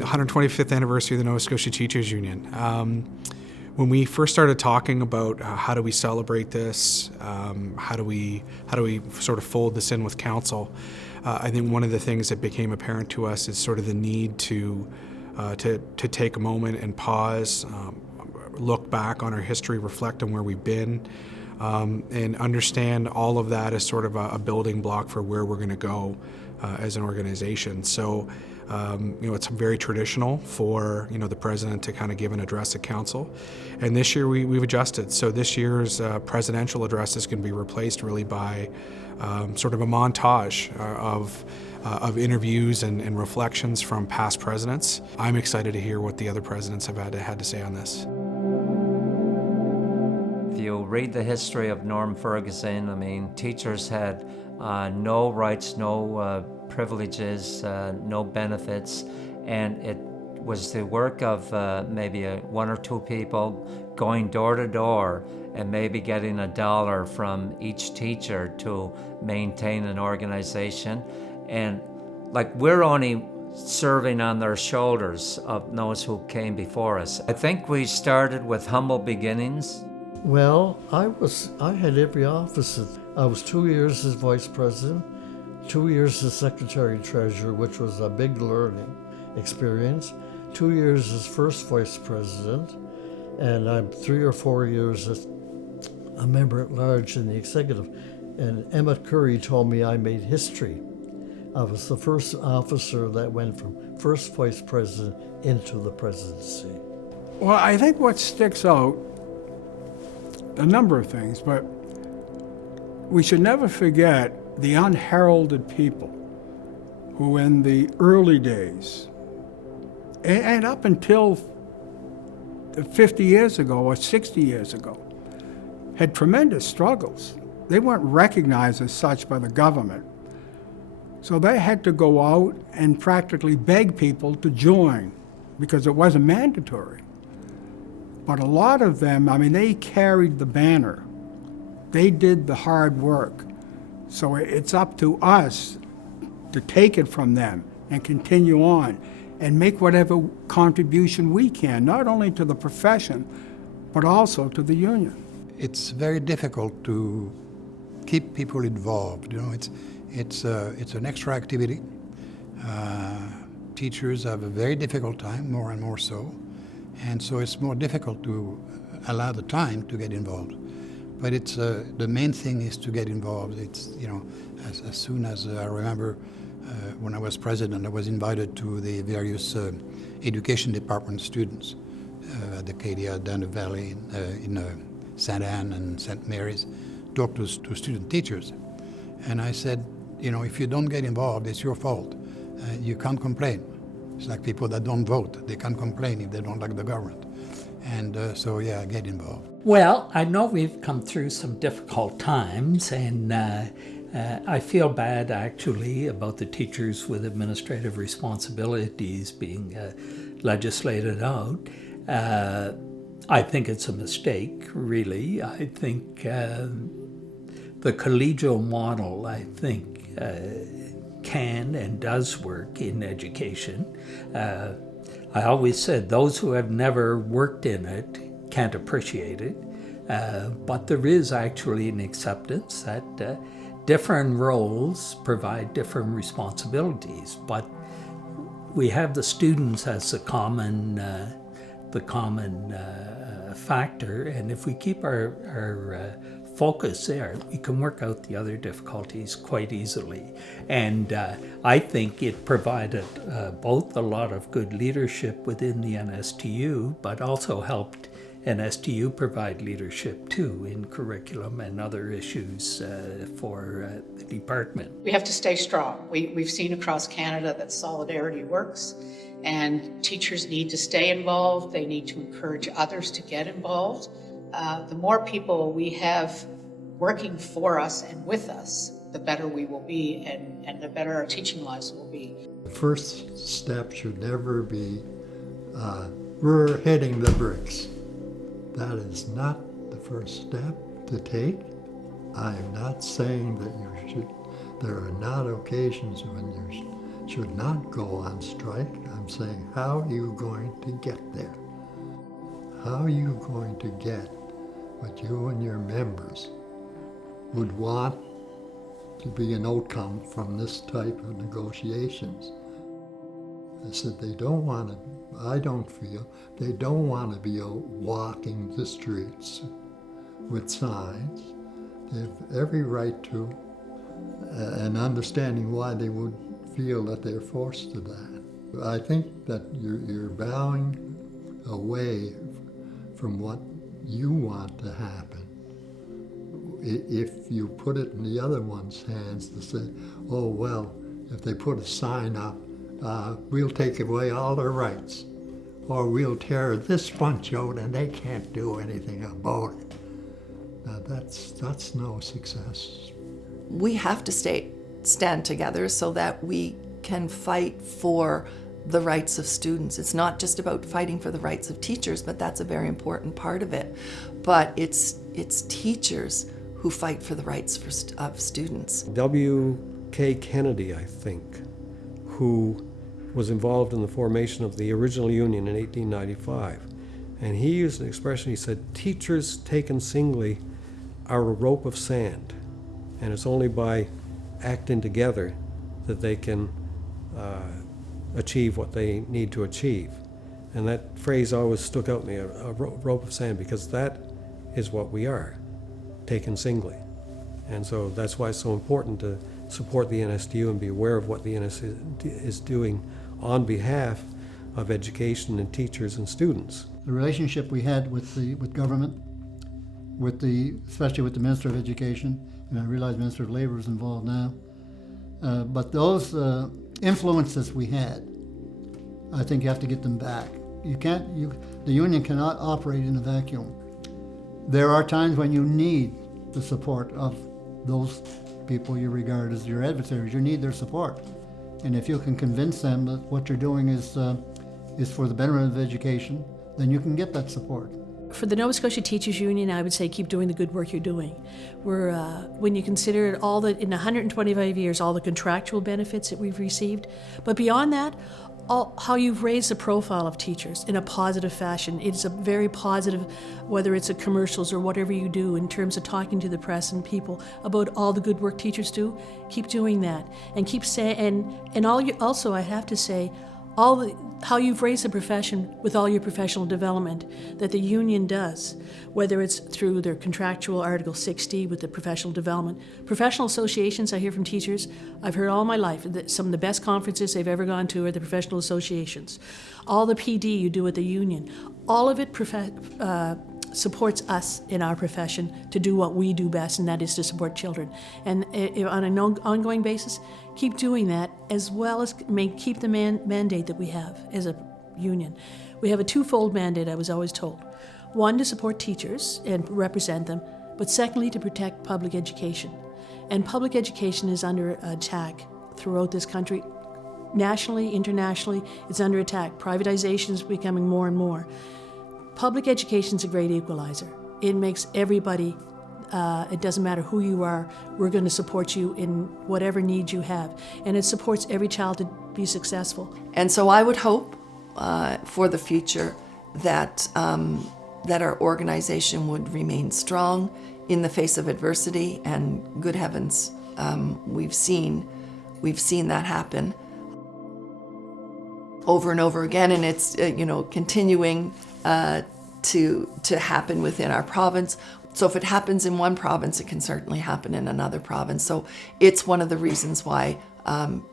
125th anniversary of the Nova Scotia Teachers Union. When we first started talking about how do we celebrate this, how do we sort of fold this in with council, I think one of the things that became apparent to us is sort of the need to take a moment and pause, look back on our history, reflect on where we've been, and understand all of that as sort of a building block for where we're going to go as an organization. So, it's very traditional for the president to kind of give an address at council, and this year we've adjusted. So this year's presidential address is going to be replaced really by sort of a montage of interviews and reflections from past presidents. I'm excited to hear what the other presidents have had to say on this. If you read the history of Norm Ferguson, I mean, teachers had no rights, no privileges, no benefits, and it was the work of maybe one or two people going door to door and maybe getting $1 from each teacher to maintain an organization. And like, we're only serving on their shoulders of those who came before us. I think we started with humble beginnings. Well, I had every office. I was 2 years as vice president, 2 years as secretary-treasurer, which was a big learning experience, 2 years as first vice president, and I'm 3 or 4 years as a member at large in the executive. And Emmett Curry told me I made history. I was the first officer that went from first vice president into the presidency. Well, I think what sticks out, a number of things, but we should never forget the unheralded people who in the early days, and up until 50 years ago or 60 years ago, had tremendous struggles. They weren't recognized as such by the government. So they had to go out and practically beg people to join because it wasn't mandatory. But a lot of them, I mean, they carried the banner. They did the hard work. So it's up to us to take it from them and continue on and make whatever contribution we can, not only to the profession, but also to the union. It's very difficult to keep people involved. It's an extra activity. Teachers have a very difficult time, more and more so. And so it's more difficult to allow the time to get involved. But it's the main thing is to get involved. It's, as soon as I remember when I was president, I was invited to the various education department students at Acadia, down the valley, in St. Anne and St. Mary's, talk to student teachers. And I said, if you don't get involved, it's your fault. You can't complain. It's like people that don't vote. They can't complain if they don't like the government. And get involved. Well, I know we've come through some difficult times, and I feel bad actually about the teachers with administrative responsibilities being legislated out. I think it's a mistake, really. I think the collegial model, can and does work in education. I always said those who have never worked in it can't appreciate it, but there is actually an acceptance that different roles provide different responsibilities, but we have the students as the common factor, and if we keep our focus there, we can work out the other difficulties quite easily. And I think it provided both a lot of good leadership within the NSTU, but also helped NSTU provide leadership too in curriculum and other issues for the department. We have to stay strong. We've seen across Canada that solidarity works, and teachers need to stay involved. They need to encourage others to get involved. The more people we have working for us and with us, the better we will be, and the better our teaching lives will be. The first step should never be, we're hitting the bricks. That is not the first step to take. I am not saying that you should. There are not occasions when should not go on strike. I'm saying, how are you going to get there? How are you going to get what you and your members would want to be an outcome from this type of negotiations? I said, they don't want to, I don't feel, they don't want to be out walking the streets with signs. They have every right to, and understanding why they would feel that they're forced to that. I think that you're bowing away from what you want to happen if you put it in the other one's hands to say, oh, well, if they put a sign up, we'll take away all their rights, or we'll tear this bunch out and they can't do anything about it. Now that's no success. We have to stand together so that we can fight for the rights of students. It's not just about fighting for the rights of teachers, but that's a very important part of it. But it's teachers who fight for the rights of students. W.K. Kennedy, I think, who was involved in the formation of the original union in 1895. And he used an expression, he said, teachers taken singly are a rope of sand. And it's only by acting together that they can achieve what they need to achieve. And that phrase always stuck out to me, a rope of sand, because that is what we are, taken singly. And so that's why it's so important to support the NSTU and be aware of what the NSTU is doing on behalf of education and teachers and students. The relationship we had with government, especially with the Minister of Education, and I realize Minister of Labor is involved now, but those influences we had, I think you have to get them back. The union cannot operate in a vacuum. There are times when you need the support of those people you regard as your adversaries. You need their support. And if you can convince them that what you're doing is for the betterment of education, then you can get that support. For the Nova Scotia Teachers Union, I would say keep doing the good work you're doing. When you consider in 125 years, all the contractual benefits that we've received, but beyond that, how you've raised the profile of teachers in a positive fashion. It's a very positive, whether it's at commercials or whatever you do in terms of talking to the press and people about all the good work teachers do. Keep doing that, and keep saying, and also I have to say, how you've raised the profession with all your professional development that the union does, whether it's through their contractual Article 60 with the professional development. Professional associations, I hear from teachers, I've heard all my life that some of the best conferences they've ever gone to are the professional associations. All the PD you do at the union, all of it supports us in our profession to do what we do best, and that is to support children. And on an ongoing basis, keep doing that, as well as keep the mandate that we have as a union. We have a twofold mandate, I was always told. One, to support teachers and represent them, but secondly, to protect public education. And public education is under attack throughout this country. Nationally, internationally, it's under attack. Privatization is becoming more and more. Public education is a great equalizer. It makes everybody, it doesn't matter who you are, we're going to support you in whatever needs you have. And it supports every child to be successful. And so I would hope for the future that our organization would remain strong in the face of adversity, and good heavens, we've seen that happen over and over again, and it's continuing to happen within our province. So if it happens in one province, it can certainly happen in another province. So it's one of the reasons why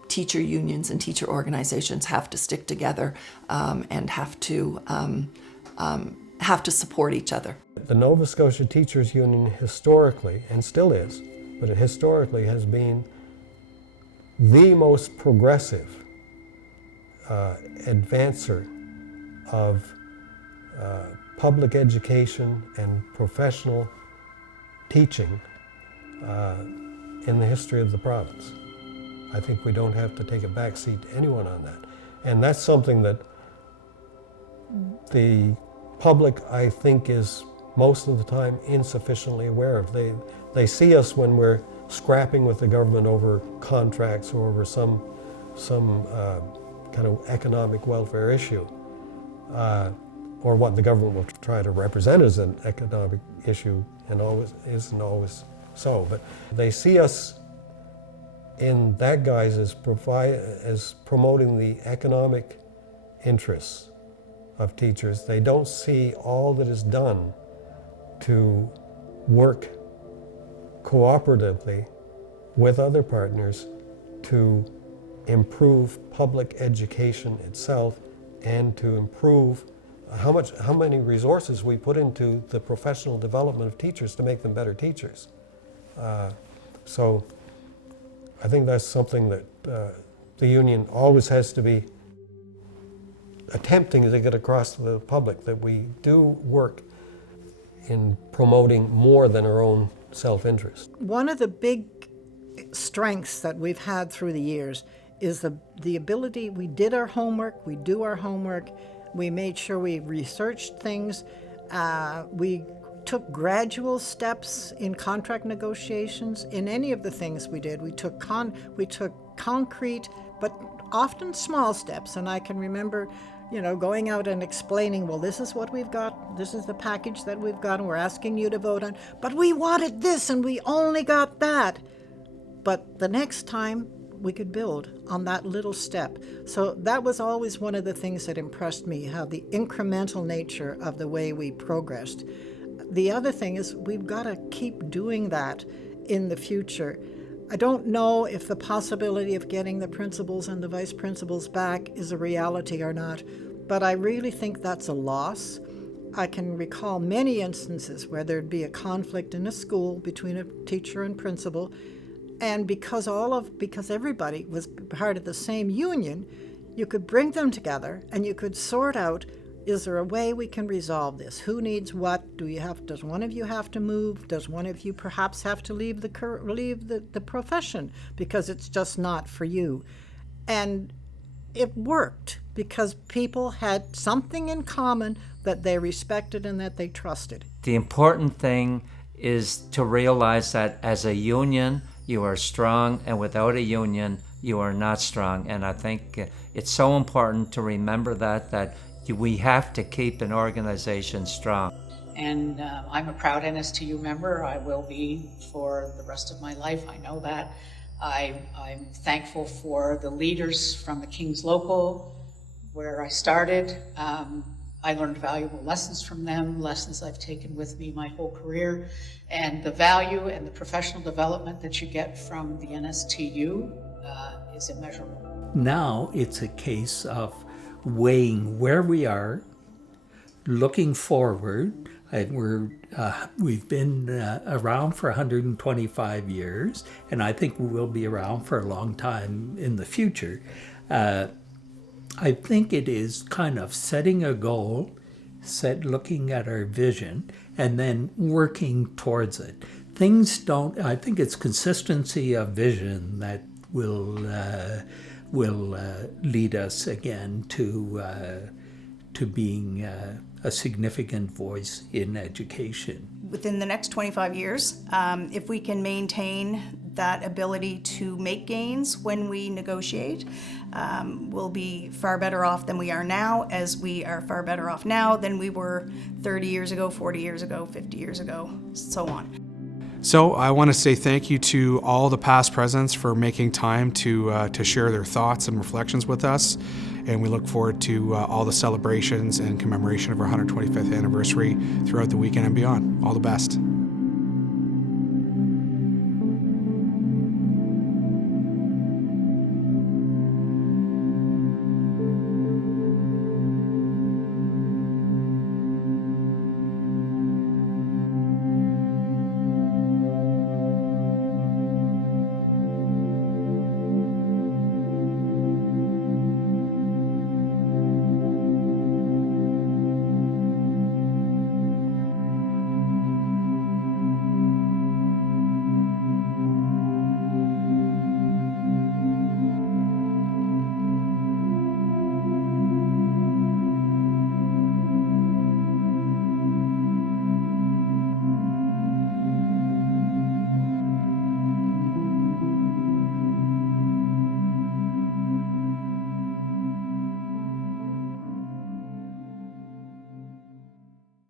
teacher unions and teacher organizations have to stick together and have to support each other. The Nova Scotia Teachers Union historically, and still is, but it historically has been the most progressive advancer of public education and professional teaching in the history of the province. I think we don't have to take a back seat to anyone on that. And that's something that the public, I think, is most of the time insufficiently aware of. They see us when we're scrapping with the government over contracts or over some some kind of economic welfare issue, or what the government will try to represent as an economic issue, and always isn't always so. But they see us in that guise as promoting the economic interests of teachers. They don't see all that is done to work cooperatively with other partners to improve public education itself and to improve how many resources we put into the professional development of teachers to make them better teachers. So I think that's something that the union always has to be attempting to get across to the public, that we do work in promoting more than our own self-interest. One of the big strengths that we've had through the years is the ability, we did our homework, we do our homework, we made sure we researched things, we took gradual steps in contract negotiations. In any of the things we did, we took concrete, but often small steps. And I can remember, going out and explaining, well, this is what we've got, this is the package that we've got, and we're asking you to vote on, but we wanted this and we only got that. But the next time we could build on that little step. So that was always one of the things that impressed me, how the incremental nature of the way we progressed. The other thing is we've got to keep doing that in the future. I don't know if the possibility of getting the principals and the vice principals back is a reality or not, but I really think that's a loss. I can recall many instances where there'd be a conflict in a school between a teacher and principal, and because everybody was part of the same union, you could bring them together and you could sort out, is there a way we can resolve this? Who needs what? Does one of you have to move? Does one of you perhaps have to leave the profession because it's just not for you? And it worked because people had something in common that they respected and that they trusted. The important thing is to realize that as a union, you are strong, and without a union, you are not strong. And I think it's so important to remember that we have to keep an organization strong. And I'm a proud NSTU member. I will be for the rest of my life. I know that. I'm thankful for the leaders from the King's Local, where I started. I learned valuable lessons from them, lessons I've taken with me my whole career, and the value and the professional development that you get from the NSTU is immeasurable. Now it's a case of weighing where we are, looking forward. We've been around for 125 years, and I think we will be around for a long time in the future. I think it is kind of setting a goal, looking at our vision, and then working towards it. I think it's consistency of vision that will lead us again to being a significant voice in education. Within the next 25 years, if we can maintain that ability to make gains when we negotiate, we'll be far better off than we are now, as we are far better off now than we were 30 years ago, 40 years ago, 50 years ago, so on. So I want to say thank you to all the past presidents for making time to share their thoughts and reflections with us. And we look forward to all the celebrations and commemoration of our 125th anniversary throughout the weekend and beyond. All the best.